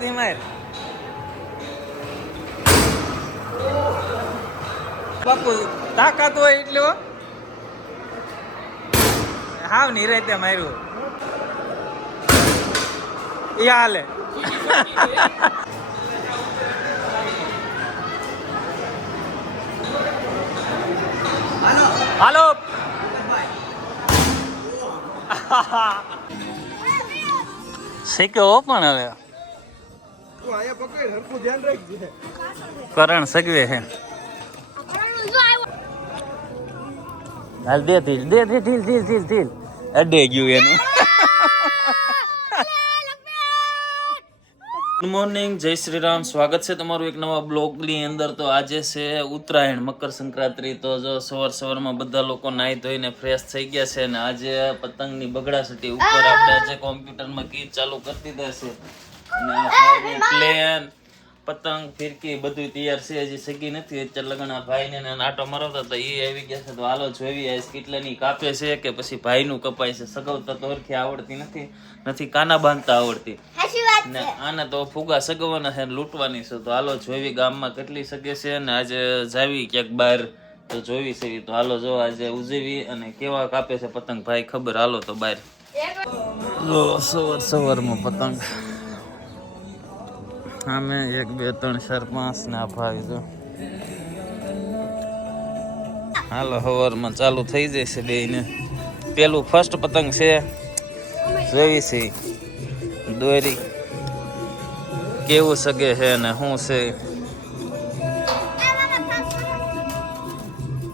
થી માર બાપુ, તાકાત હોય એટલે. હાવ નિરાતે માર્યું. એ હાલે. હાલો. શીખ્યો પણ હવે. કરણ સગવે હે હાલ દે ઢીલ દે દે ઢીલ ઢીલ ઢીલ ઢીલ. અડે ગયું એનું. ગુડ મોર્નિંગ જય શ્રી રામ સ્વાગત છે તમારું એક નવા બ્લોગની અંદર. તો આજે છે ઉત્તરાયણ મકર સંક્રાંતિ. તો જો સવાર સવારમાં બધા લોકો નાહી ધોઈને ફ્રેશ થઈ ગયા છે અને આજે પતંગની બગડાસટી ઉપર આપણે આજે કોમ્પ્યુટરમાં ગીત ચાલુ કરી દીધા છે. પ્લેન પતંગ ફિરકી બધું તૈયાર છે હજી સગી નથી. અત્યારે લગન આ ભાઈને ને આટો મરાવતા તો એ આવી ગયા છે તો હાલો જોવી આઈસ કેટલાની કાપે છે કે પછી ભાઈનું કપાય છે. સગવતા તો હરખી આવડતી નથી. નથી કાના બાંધતા આવડતી. ને આને તો ફુગા સગવાના છે ને લૂંટવાની છે. તો હાલો જોવી ગામમાં કેટલી સગે છે અને આજે જાવી ક્યાંક બહાર. તો જોવી છે તો હાલો જો આજે ઉજવી અને કેવા કાપે છે પતંગ. ભાઈ ખબર હાલો તો બહાર. સવાર સવારમાં પતંગ. આમે એક, બે, ત્રણ, ચાર, પાંચ ને ભાઈ જો. હાલો સવારમાં ચાલુ થઈ જશે બે ને પેલું ફર્સ્ટ પતંગ છે. જોઈ છે. દોરી. કેવું સગે છે ને શું છે?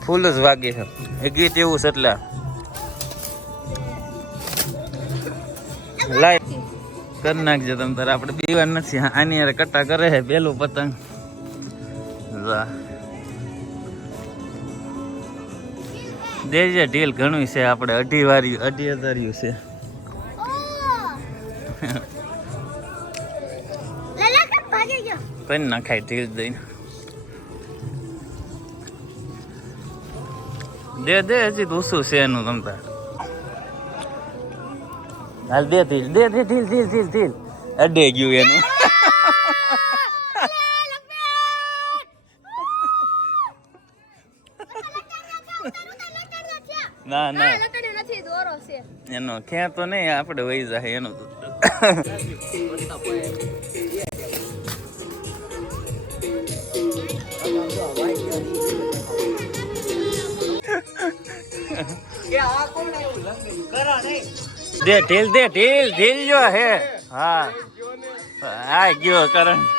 ફૂલ જ વાગે છે. એ ગીત એવું છે એટલે. લાય કરી નાખજો તમે તારે. આપણે પીવા નથી. આની યાર કટ્ટા કરે છે પેલું પતંગ. દેજે ઢીલ ઘણું છે આપણે. અઢી વાર્યું અઢી હજાર્યું છે. કઈ નાખાય ઢીલ દઈને. દે દે, હજી ઓછું છે એનું તમતા હાલ દે ઢીલ, દે દે ઢીલ ઢીલ ઢીલ ઢીલ. અડે ગયું એનું. ના ના. એનો તો નહીં, આપણે વહી જાય એનું તો. દે ઢીલ દે ઢીલ ઢીલ જો હે. હા. આ ગયો કરણ.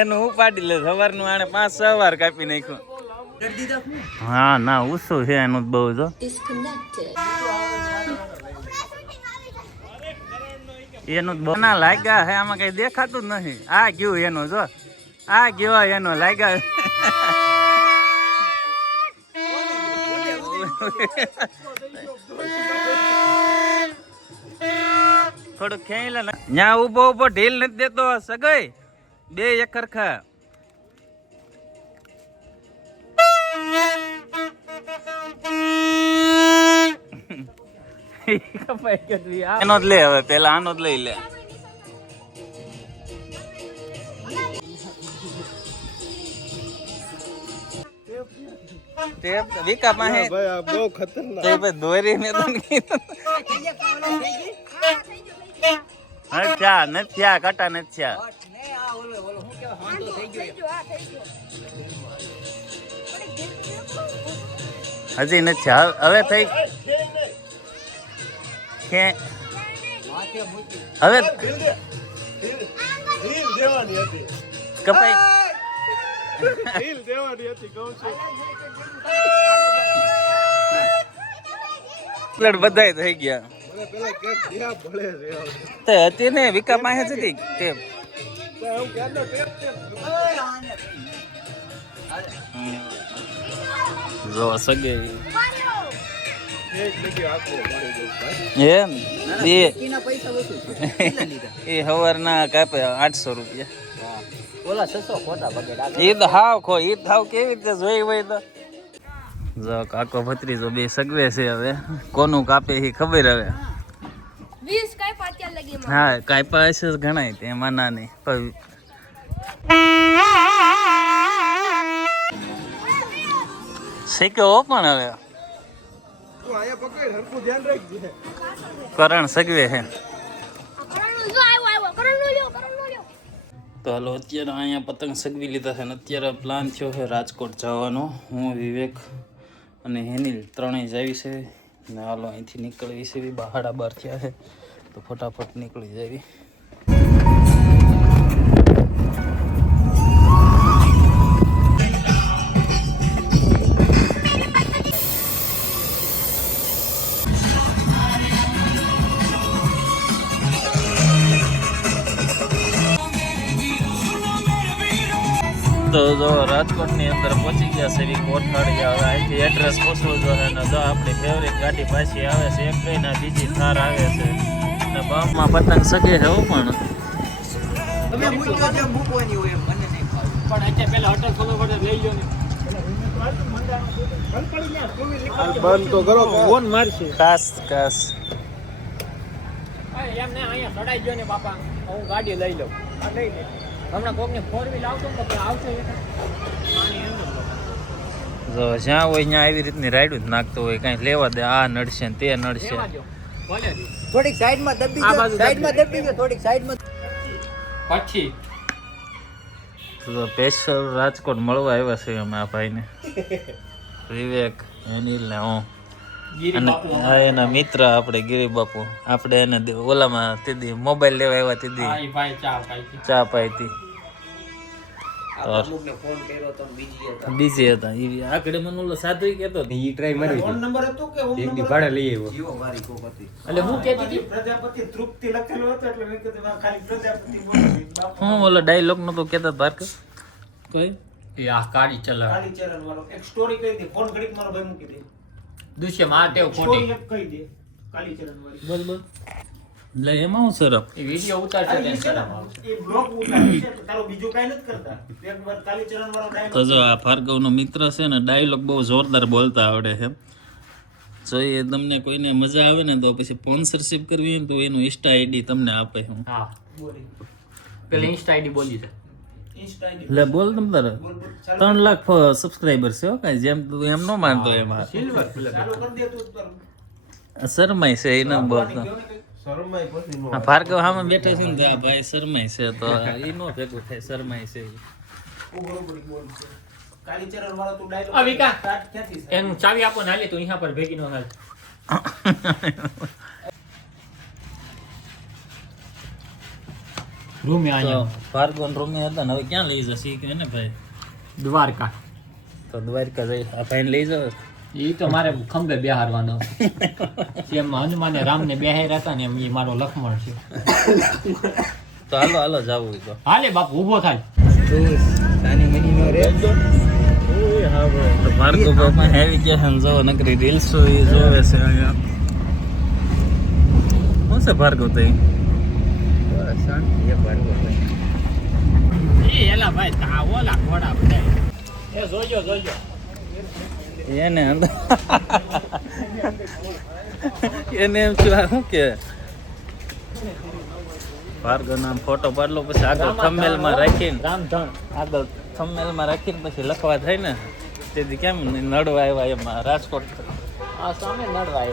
એનું ઉપાડી લે સવારનું આણે પાંચ છ વાર કાપી નાખ્યું. હા ના ઉસું છે એનું બહુ જો. એનું બહુ. ના લાગ્યા હે આમાં કઈ દેખાતું જ નથી આ ગયું એનું જો. આ ગયો એનો લાગ્યા. થોડુંક ખેંચી લે ન્યા ઊભો ઊભો ઢીલ નથી દેતો સગાઈ. બે એકરખા એનો જ લે હવે પેલા આનો જ લઈ લે. તે વિકા પાસે ભાઈ આ બહુ ખતરનાક. તે ભાઈ દોરી મેં તને કીધું અચ્છા ન થયા કટા ન થયા. હજી નથી થયા. હવે હવે થઈ કે હવે કપાઈ ઢીલ દેવાની હતી કહું છું પ્લેટ બધાય થઈ ગયા. તે હતી ને વિકા પાસે જ હતી ટેપ જો સગે એમ? એ એ હવારના કાપે આઠસો રૂપિયા. એ તો હાવ ખો એ હાવ કેવી રીતે જોઈ હોય તો. જો કાકો ભત્રીજો બે સગવે છે હવે. કોનું કાપે એ ખબર હવે. હા કાપા હશે ઘણા તેમાં ના નહીં શીખ્યો પણ હવે. કરણ સગવે લ્યો તો હાલો અત્યારે અહીંયા પતંગ સગવી લીધા છે ને અત્યારે પ્લાન થયો છે રાજકોટ જવાનો. હું વિવેક અને હેનિલ ત્રણેય જાવી છે. ને હાલો અહીંથી નીકળવી છે. બહાડા બહાર થયા છે. તો ફટાફટ નીકળી જાવી. તો જો રાજકોટની અંદર પહોંચી ગયા છે એવી કોઠાડી હવે અહીંથી એડ્રેસ પૂછવું જોઈએ ને જો આપણી ફેવરેટ ગાડી પાછી આવે છે એક કઈ ના બીજી થાર આવે છે. ને બામમાં પતંગ સગે છે હું પણ. તમે મૂકો જેમ મૂકવાની હોય મને નહીં પણ અત્યારે પેલા હોટલ ખોલો પડે લઈ લો ને. બંધ તો કરો ફોન મારશે. ખાસ ખાસ હા, અહીંયા સડાઈ ગયો ને બાપા હું ગાડી લઈ લઉં. આ લઈ લે. હમણાં કોકને ફોર વ્હીલ આવતો ને. જો જ્યાં હોય ત્યાં આવી રીતની રાઈડું જ નાખતો હોય કાંઈ લેવા દે આ નડશે ને તે નડશે. થોડીક સાઈડમાં દબી સાઈડમાં દબી થોડીક સાઈડમાં. પછી. સ્પેશિયલ રાજકોટ મળવા આવ્યા છે અમે આ ભાઈને. વિવેક અનિલ ને હું. અને આ એના મિત્ર આપણે ગિરી બાપુ. આપણે એને દે- ઓલામાં તીધી મોબાઈલ લેવા આવ્યા ચા ચા પાઈ હતી. બીજી હતા. એ આગળ મને ઓલો સાધુ કહેતો ઈ ટ્રાય મારી ફોન નંબર હતો. કે હતી. એક ભાડે લઈ આવ્યો. જીઓ વાળી કોક હતી. એટલે હું કહેતી હતી? પ્રજાપતિ તૃપ્તિ લખેલું હતું એટલે મેં કીધું ખાલી પ્રજાપતિ હું ઓલો ડાયલોગ નતો કેતા ભારકર કોઈ? એ આ ગાડી ચલાવે કાલી ચરણ વાળો. એક સ્ટોરી કહી દે. ફોન ઘડીક મારો ભાઈ મૂકી દે. દુષ્યમ આ ટેવ ખોટી. કહી દે. કાલી ચરણ વાળી. બોલ બોલ. એટલે એમાં હું સરપ? એ વિડિયો ઉતારશે તેને શરમ આવશે એ બ્લોક ઉતારશે તો તારો બીજું કાઈ નથી કરતા. એક વાર કાલી ચરણ વાળો તો જો આ ભાર્ગવનો મિત્ર છે ને ડાયલોગ બહુ જોરદાર બોલતા આવડે છે. જો એ તમને કોઈને મજા આવે ને તો પછી સ્પોન્સરશિપ કરવી હોય ને તો એનું ઇન્સ્ટા આઈડી તમને આપે હું. હા બોલી. પેલા ઇન્સ્ટા આઈડી બોલી દે. ઇન્સ્ટા એટલે બોલ તમ તારે. ત્રણ લાખ સબસ્ક્રાઈબર છે હો કાંઈ જેમ તું એમ ન માનતો એમાં. સિલ્વર ચાલુ કરી દે તું તારું. શરમાય છે એના બોલતા ભાર્ગવ સામે બેઠા છે ને ભાઈ શરમાય છે તો એ નો ભેગું થાય શરમાય છે ચાવી આપો અહીંયા પર ભેગી નો હાલ. રૂમે અહીંયા ભાર્ગવ રૂમે હતા ને હવે ક્યાં લઈ જશે? કહે ને ભાઈ. દ્વારકા. તો દ્વારકા જઈ આ ભાઈ લઈ જાવ એ તો મારે ખંભે બેહારવાનો જેમ હનુમાને રામને બેહાર્યા હતા ને એમ એ મારો લખમણ છે. તો હાલો હાલો જાવું તો. હાલે બાપુ ઊભો થાય. ભાર્ગવ બાપા હેવી ગયા છે ને જો નકરી રીલ્સ એ જોવે છે અહીંયા શું છે ભાર્ગવ તો ઈ? એ ભરવો ભાઈ એ એલા ભાઈ તા ઓલા ઘોડા બધા. એ જોજો જોજો. એને અંદર. એને એમ છું શું કે? ભાર્ગવ નામ ફોટો પાડલો પછી આગળ થંબનેલમાં રાખીને આગળ થંબનેલમાં રાખીને પછી લખવા થાય ને તેથી કેમ નડવા આવ્યા એમાં રાજકોટ. આ સામે નડવાય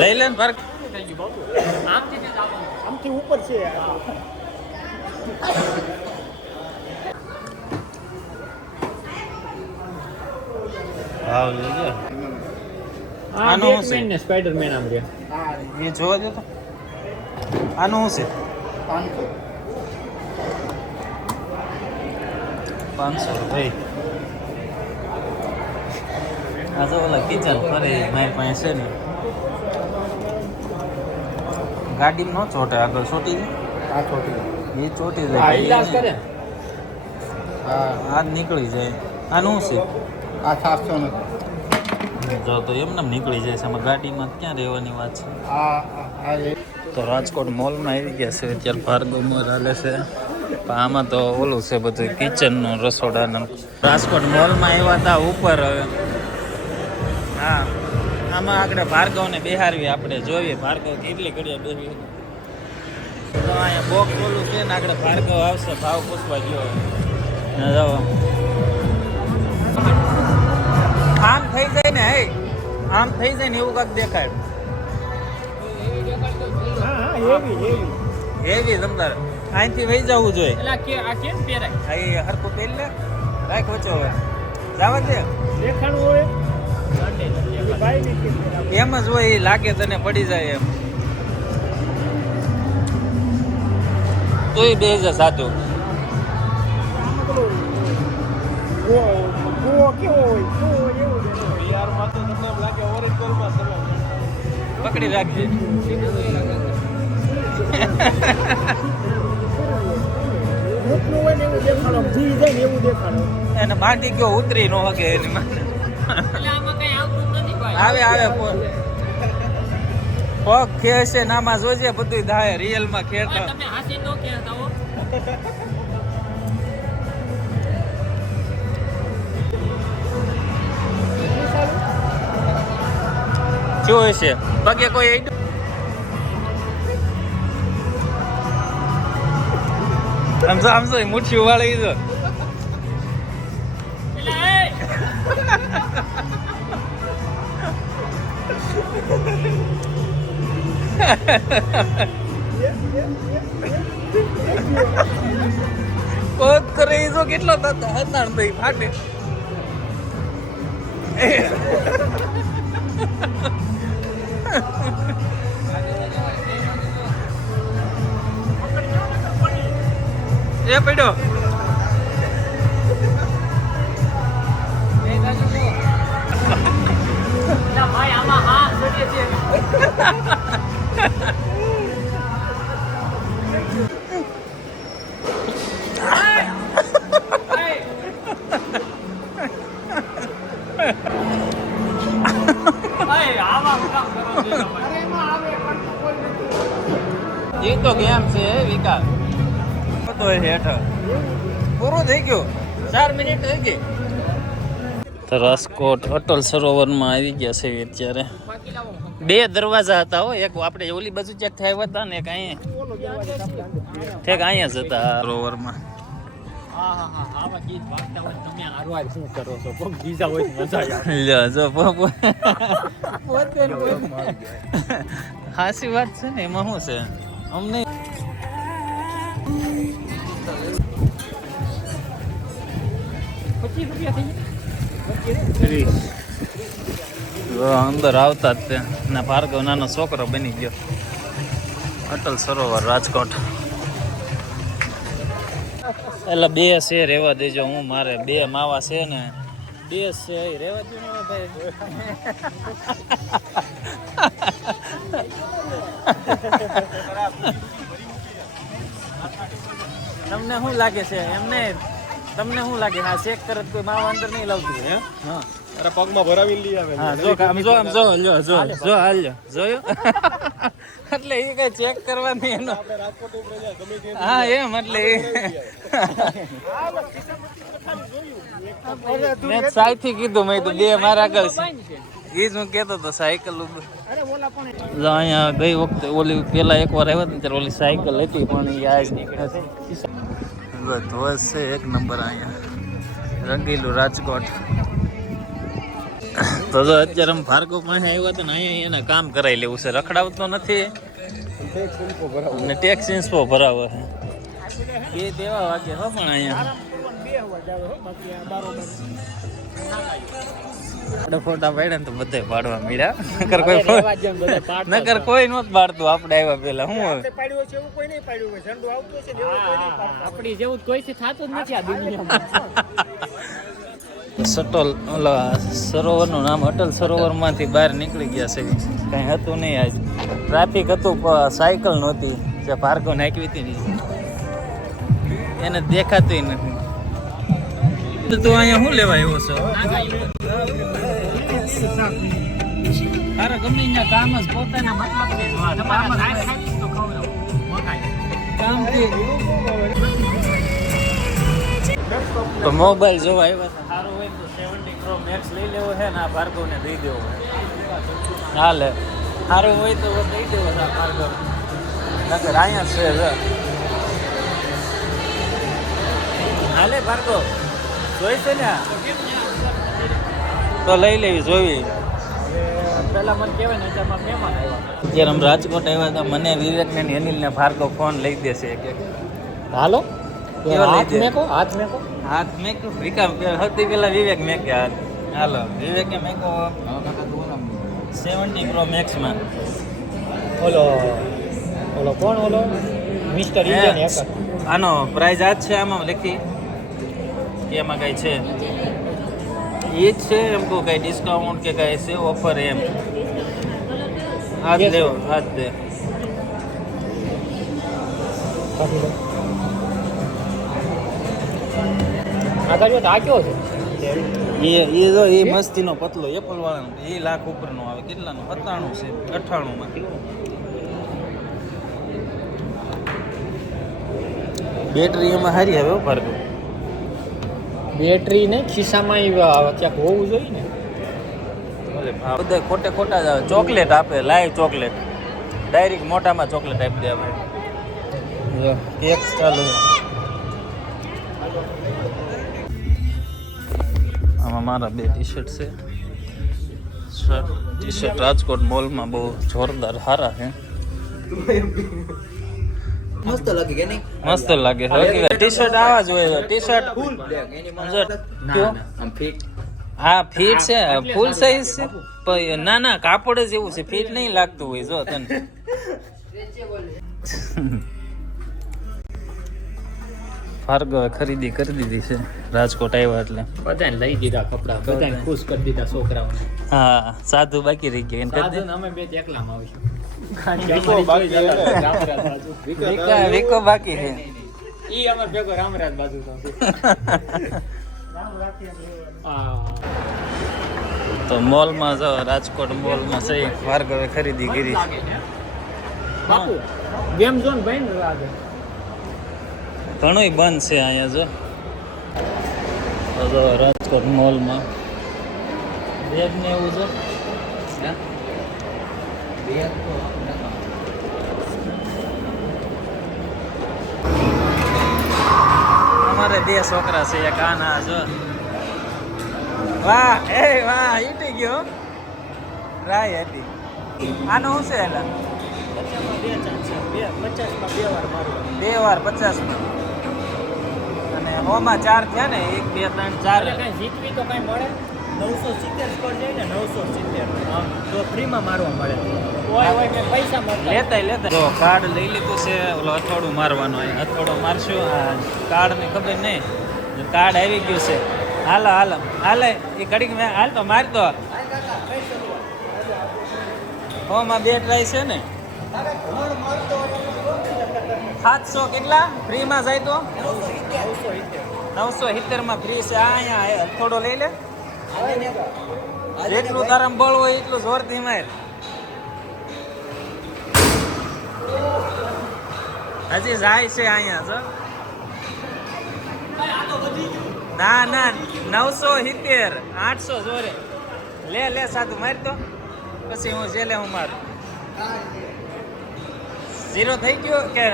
લઈ લે ને આપવાનું. આમથી ઉપર છે. ભાવ જોજો આ આનું શું છે? ને સ્પાઈડરમેન આમ રહ્યા. એ જોવા દે તો. આનું શું છે? પાંચસો. રૂપિયા આ તો ઓલા કિચન ફરે મારી પાસે છે ને. ગાડીમાં નો ચોટે આગળ ચોટી આ ચોટી એ ચોટી આ કરે? જાય આ આ નીકળી જાય. આનું શું આ સાતસો ને. છે જો તો એમને એમ નીકળી જાય છે. ગાડીમાં ક્યાં રહેવાની વાત છે? તો રાજકોટ મોલમાં આવી ગયા છે. અત્યારે ભાર્ગવ મોલ હાલે છે. આમાં તો ઓલું છે બધું કિચનનું રસોડાનું. રાજકોટ મોલમાં આવ્યા હતા ઉપર. હા, આમાં આગળ ભાર્ગવને બેહારવી આપણે જોઈએ. ભાર્ગવ કેટલી ઘડીએ બેહવી અહીંયા બોક ઓલું છે ને, આગળ ભાર્ગવ આવશે, ભાવ પૂછવા ગયો. ને જાઓ આમ થઈ જાય ને હે આમ થઈ જાય ને એવું કાંક દેખાય. હેવી તમતાર અહીંથી વહી જવું જોઈએ. એટલે કે આ કેમ પહેરાય? આ એ હરખું પહેરી લે રાખ વચ્ચે હવે જાવા દે. દેખાણું હોય. એ ભાઈ ની કે એમ જ હોય એ લાગે તને પડી જાય એમ. તોય બે હજાર સાચું કુવો કેવો હોય પકડી રાખજે. એને માટી કયો ઉતરી નો હકે એની. માથે. એટલે આમાં કઈ આવતું જ નથી ભાઈ. આવે આવે પગ ખેંચે નામાં જોજે બધું થાય રિયલમાં માં ખેડતા શું હશે પગે કોઈ આમ આમ જો મુઠ્ઠી વાળી જો કોક કરે જો કેટલો થતો હતાણ ફાટે એ પડ્યો. કામ એ તો ગેમ છે વિકાસ. તો એ હેઠળ. પૂરું થઈ ગયું. ચાર મિનિટ થઈ ગઈ. તો રાજકોટ અટલ સરોવરમાં આવી ગયા છે અત્યારે. બે દરવાજા હતા હો એક આપણે ઓલી બાજુ ચેક થયા હતા ને એક અહીંયા. ઠેક અહીંયા જ હતા. સરોવરમાં. હા હા હા આવા ગીત વાગતા હોય તમે હારવાર શું કરો છો? કોક બીજા હોય તો મજા આવે. લ્યો જો પો- પો- પોતે ને પોતે. હાચી વાત છે ને એમાં શું છે? અમને અંદર આવતા જ તે ને ભાર્ગવ નાનો છોકરો બની ગયો. અટલ સરોવર, રાજકોટ. એટલે બે છે, રેવા દેજો હું, મારે બે માવા છે ને. બે છે, એ રેવા ભાઈ. તમને શું લાગે છે? એમને તમને શું લાગે? હા ચેક કરે તો કોઈ માવા અંદર નહીં લાવતું હે હા. અરે પગમાં ભરાવી લઈ આવે. હા જો આમ જો આમ જો લ્યો જો જો હાલ લ્યો જોયો? એટલે એ કઈ ચેક કરવાની એનો. હા એમ એટલે એ મેં સાઈથી કીધું મેં તો બે મારા આગળ છે. એ જ હું કહેતો હતો સાયકલ ઉપર. જો અહીંયા ગઈ વખતે ઓલી પેલા એક વાર આવ્યા હતા ને ત્યારે ઓલી સાયકલ હતી પણ એ આજ નથી જો વસે એક નંબર અહીંયા રંગીલું રાજકોટ. તો જો અત્યારે અમે ભાર્ગવ પાસે આવ્યા હતા ને, અહીંયા એને કામ કરાવી લેવું છે. રખડાવતો નથી. ને ટેક્સ ઇન્સ્પો ભરાવો એ દેવા વાગે હો પણ અહીંયા. આપણે ફોટા પાડ્યા ને તો બધે પાડવા મળ્યા નકર કોઈ નકર કોઈ નહોતું પાડતું આપણે આવ્યા પેલા હું હવે છે એવું કોઈ નહીં પાડ્યું હોય. ઝંડુ આવતું છે ને એવું કોઈ નહીં પાડતું. આપણી જેવું કોઈ થી થતું જ નથી આ દુનિયામાં. સટલ ઓલા સરોવરનું નામ અટલ સરોવરમાંથી બહાર નીકળી ગયા છે. કંઈ હતું નહીં આજ. ટ્રાફિક હતું પણ સાયકલ નહોતી. જે પાર્કો નાખવી હતી એને દેખાતું નથી. તો તું અહીંયા શું લેવા આવ્યો છો? તારા ગમે કામ જ પોતાના મતલબ કામથી તો મોબાઈલ જોવા આવ્યા હતા. સારું હોય તો સેવન્ટી પ્રો મેક્સ લઈ લેવો છે ને આ ભાર્ગવને દઈ દેવો હાલે. સારું હોય તો દઈ દેવો છે કાર્ગો નકર અહીંયા છે. હાલે ભાર્ગવ. જોઈ છે ને? તો લઈ લેવી જોવી. પેલા મને કેવાય ને અત્યારે અમે રાજકોટ આવ્યા હતા મને વિવેક ને અનિલ ને ભાર્ગવ ફોન લઈ દેશે એક એક હાલો? કેવો લઈ હાથ દે? મેકો? હાથ મેકો? હાથ મેકો વિકામ સૌથી પેલા વિવેક મેક હાથ. હાલો વિવેકે મેકો. સેવન્ટી પ્રો મેક્સમાં. ઓલો ઓલો કોણ ઓલો? મિસ્ટર ઇન્ડિયન હેકર આનો પ્રાઇઝ આ છે આમાં લખી. કે એમાં કઈ છે? એ જ છે એમ કહું કઈ ડિસ્કાઉન્ટ કે કઈ છે ઓફર એમ. આ જ. લેવો આ જ દે આ કયો છે? એ એ જો એ મસ્તીનો પતલો એપલ વાળાનો એ લાખ ઉપરનો આવે. કેટલાનો? સત્તાણું છે અઠ્ઠાણુંમાં. બેટરી એમાં હારી આવે ભાર્ગવ. બેટરી ને ખિસ્સામાં ક્યાંક હોવું જોઈએ ને? બધા ખોટે ખોટા જ આવે. ચોકલેટ આપે, લાઈવ ચોકલેટ. ડાયરેક્ટ મોટામાં ચોકલેટ આપી દે આપણે. કેક ચાલુ. આમાં મારા બે ટી શર્ટ છે. શર્ટ ટી શર્ટ રાજકોટ મોલમાં બહુ જોરદાર સારા છે. મસ્ત લાગે કે નહીં? મસ્ત લાગે ટી શર્ટ આવા જોઈએ ટી શર્ટ બ્લેક એની જો, આમ ફિટ હા ફિટ છે. ફૂલ સાઈઝ છે. ના ના કાપડ જ એવું છે. ફિટ નહીં લાગતું હોય જો તને. ભાર્ગવે ખરીદી કરી દીધી છે. રાજકોટ આવ્યા એટલે. બધાને લઈ દીધા કપડા. બધાને ખુશ કરી દીધા છોકરાઓને. હા સાધુ બાકી રહી ગયા. સાધુ અમે બે એકલામાં આવીશું. વિકો વિકો બાકી છે. ઈ અમાર ભેગો રામરાજ બાજુ તો તો મોલમાં જો રાજકોટ મોલમાં છે ભાર્ગવે ખરીદી કરી છે. બાપુ ગેમ ઝોન ભાઈ ને લાગે. ઘણોય બંધ છે અહીંયા જો. જો રાજકોટ મોલમાં. બેગ ને એવું છે અમારે બે છોકરા છે એક આના જો. વાહ એ વાહ ઈટી ગયો. રાય હતી. આનો શું છે એલા? બે વાર પચાસ અને ઓમાં ચાર થયા ને એક બે ત્રણ ચાર. જીતવી તો કઈ મળે? નવસો સિત્તેર સ્કોર જાય ને નવસો સિત્તેર. તો ફ્રીમાં મારવા મળે. લેતા લેતા જો કાર્ડ લઈ લીધું છે ઓલો અથોડું મારવાનું હોય. અથોડું મારશું આ કાર્ડની ખબર નહીં. કાર્ડ આવી ગયું છે. હાલો હાલો. હાલે એ ઘડીક મેં હાલ તો મારી દો. હોમાં બે ટ્રાય છે ને. સાતસો કેટલા? ફ્રીમાં જાય તો? નવસો સિત્તેરમાં ફ્રી છે. આ અહીંયા થોડો લઈ લે. જેટલું તારામ બળ હોય એટલું જોરથી માર. હજી જાય છે અહીંયા જો ના ના, નવસો સિત્તેર, આઠસો જોરે. લે લે, સાધુ, મારી તો પછી હું જેલે હું મારું. ઝીરો થઈ ગયો કે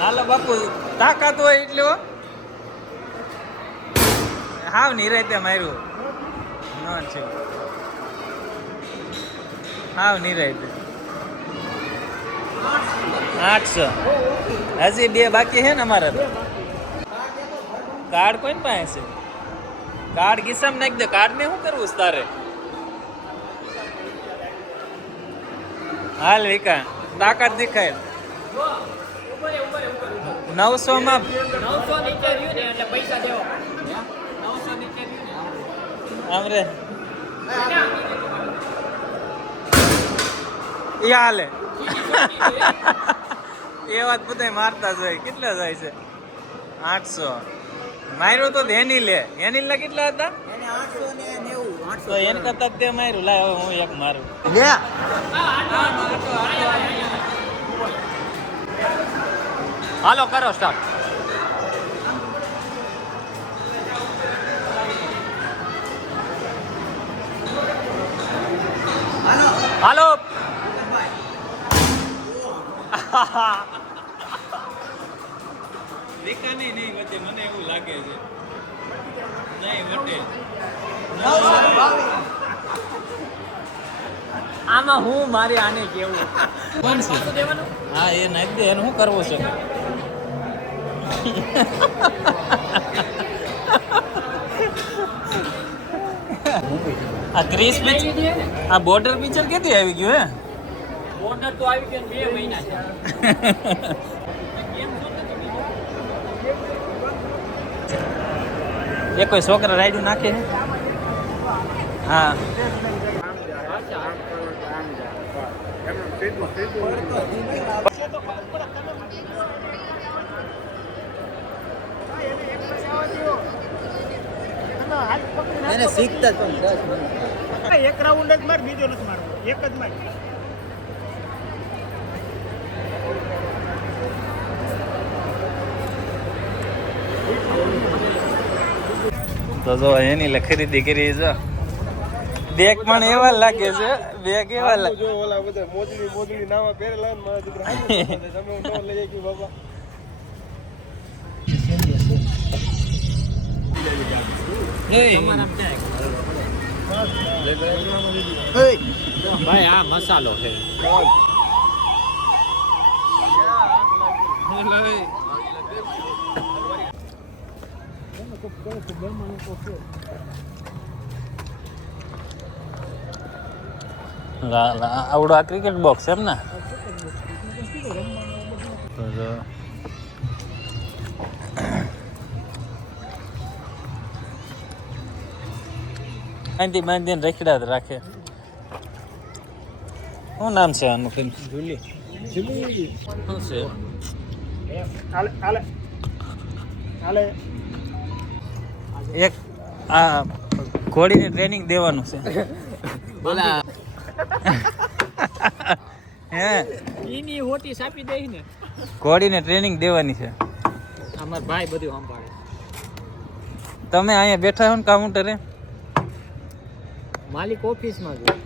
હાલો બાપુ, તાકાત હોય એટલે. હાવ નિરાતે માર્યું. ન છે. હાવ નિરાતે. આઠસો. હજી બે બાકી છે ને અમારા કાર્ડ કોઈ પાસે? છે કાર્ડ કિસ્સામાં નાખી દે. કાર્ડ ને શું કરવું તારે? હાલ વિકા તાકાત દેખાય. નવસો માં એ હાલે. એ વાત બધા મારતા જાય કેટલો કેટલા જાય છે? આઠસો. માર્યો તો એની લે. એની લે કેટલા હતા તો એને કરતા તે માર્યું. લાય હવે હું એક મારું. લે. હાલો કરો સ્ટાર્ટ હાલો. નહીં નહીં વચ્ચે મને એવું લાગે છે. નહીં વટે આમાં હું મારે આને કેવું? કોણ છે? હા એ નાખી દે એને શું કરવું છે? આ ક્રિસ પિક્ચર આ બોર્ડર પિક્ચર કેથી આવી ગયું હે? બોર્ડર તો આવી ગયું બે મહિના છે. એ કોઈ છોકરા રાયડું નાખે છે? હા. એને શીખતા પણ એક રાઉન્ડ જ માર બીજો નથી મારવો. એક જ માર. તો જો એની લખેલી દીકરી કરી જો. બેગ પણ એવા લાગે છે બેગ એવા લાગે. જો ઓલા બધા મોજડી મોજડી નાવા પહેરેલા ને મારા દીકરા તમે ન લઈ ગયું બાબા? ભાઈ આ મસાલો છે. લા લા આવડો આ ક્રિકેટ બોક્સ એમ ને? તો જો. બાંધી બાંધીને રખડા જ રાખે. શું નામ છે આનું ફિલ્મ જુલી. શું છે? હાલે હાલે. હાલે. એક આ ઘોડીને ટ્રેનિંગ દેવાનું છે. હે? એની હોટી સાપી દઈ ને. ઘોડીને ટ્રેનિંગ દેવાની છે. અમાર ભાઈ બધું સંભાળે. તમે અહીંયા બેઠા હો ને કાઉન્ટરે માલિક ઓફિસમાં ગયો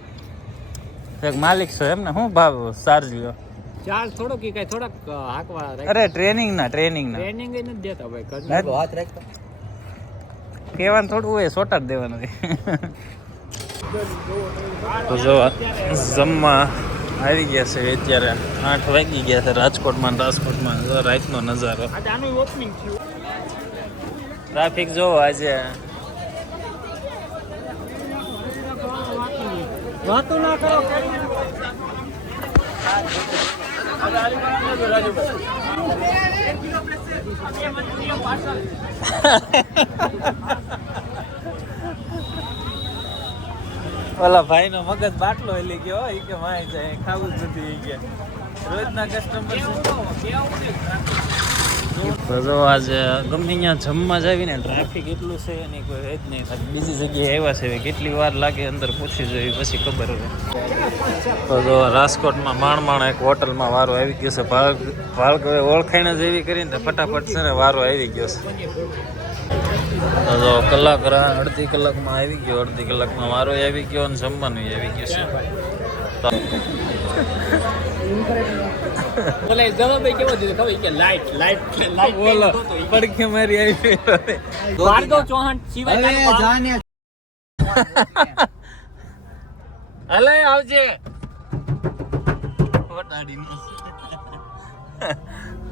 એક માલિક છો એમ ને શું ભાવ ચાર્જ લ્યો? ચાર્જ થોડોક કે કઈ થોડાક હાકવા અરે ટ્રેનિંગ ના ટ્રેનિંગ ના. ટ્રેનિંગ નથી દેતા ભાઈ. હાથ રાખતા. કહેવાનું થોડું હોય સોટા જ દેવાનું. તો જો જમવા આવી ગયા છે અત્યારે. આઠ વાગી ગયા છે રાજકોટમાં રાજકોટમાં. જો રાતનો નજારો. ટ્રાફિક જો આજે વાતો ના કરો ઓલા ભાઈ નો મગજ બાટલો હેલી ગયો ઈ કે માય જાય, ખાવું જ નથી કે. રોજના કસ્ટમર તો જો આજે ગમે ત્યાં જમવા જાવી ને ટ્રાફિક એટલું છે એની કોઈ રહે નહીં બીજી જગ્યાએ આવ્યા છે કેટલી વાર લાગે અંદર પૂછી જોઈએ પછી ખબર હવે જો રાજકોટમાં માણ માણ એક હોટલમાં વારો આવી ગયો છે. ભાગ ભાગ ઓળખાણ જ એવી કરીને ફટાફટ છે ને વારો આવી ગયો છે. તો કલાક રાહ અડધી કલાકમાં આવી ગયો અડધી કલાકમાં મારો આવી ગયો અને જમવાનું આવી ગયું છે. આવજે.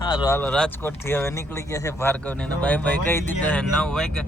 હારું, હાલો રાજકોટથી હવે નીકળી ગયા છે ભાર્ગવ ને બાય બાય કહી દીધા છે નવ વાગે